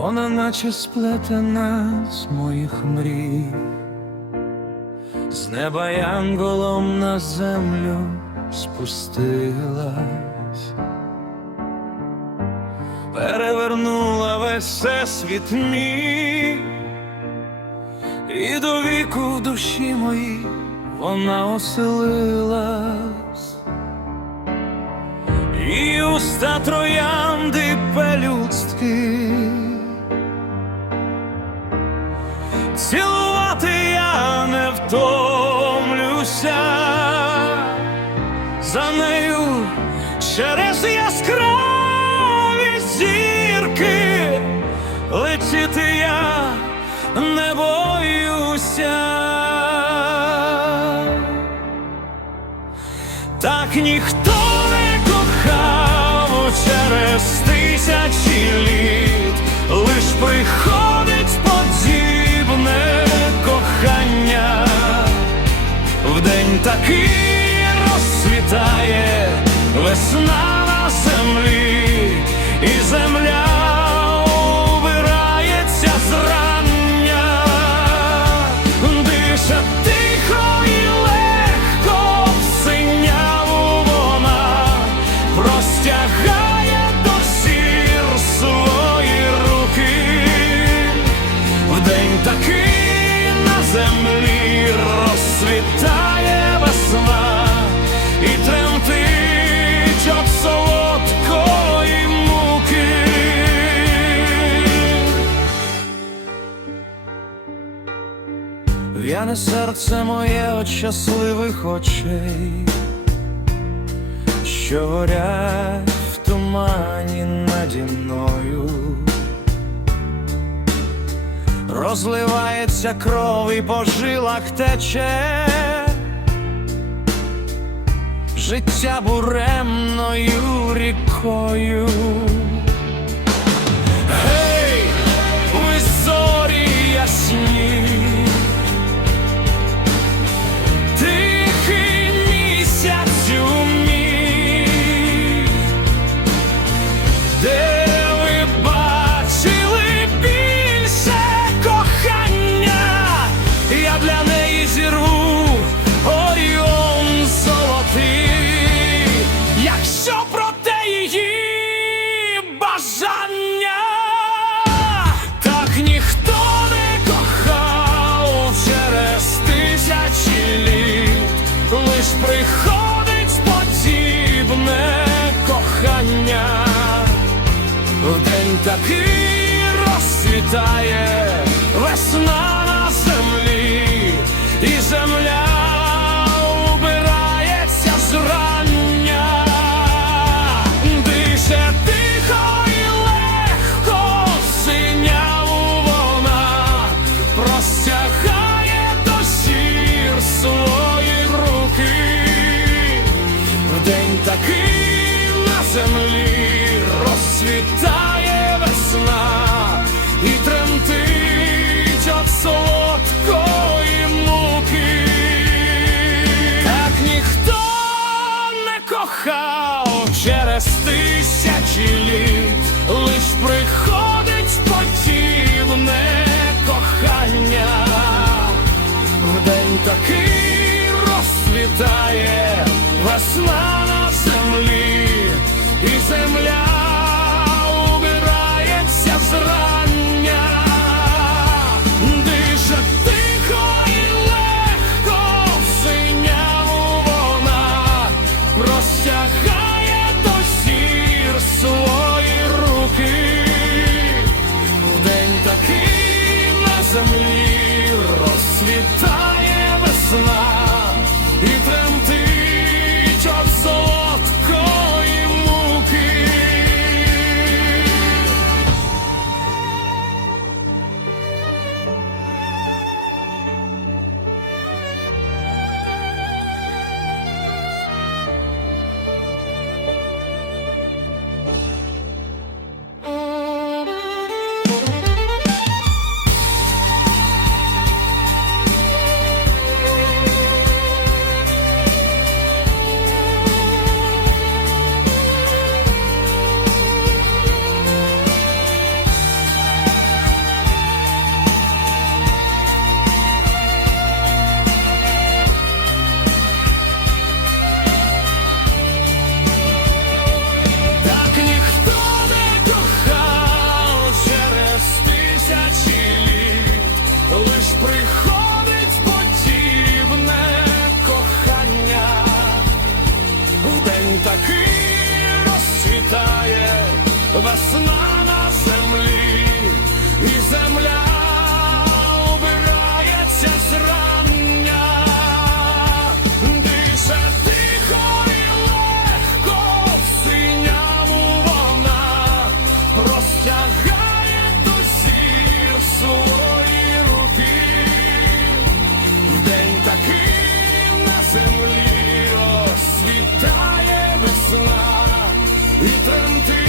Вона наче сплетена з моїх мрій, з неба янголом на землю спустилась, перевернула весь всесвіт мій, і до віку в душі моїй вона оселилась. І уста троянди пелюстки Цілувати я не втомлюся. За нею через яскраві зірки Летіти я не боюся. Так ніхто такий розцвітає весна на землі, і земля В'яне серце моє от щасливих очей, що горять в тумані наді мною, розливається кров і по жилах тече, життя буремною рікою. Лиш приходить подібне кохання, день такий розцвітає весна на землі, і землі. Розцвітає весна і тремтить від солодкої муки. Так ніхто не кохав через тисячі літ, лиш приходить подібне кохання, вдень такий розцвітає весна на землі, День таки розцвітає весна на землі, і земля обирається з рання, дише тихо і легко в синяву вона розтягає до сір свої руки, вдень таки. Землі весна, і тремтить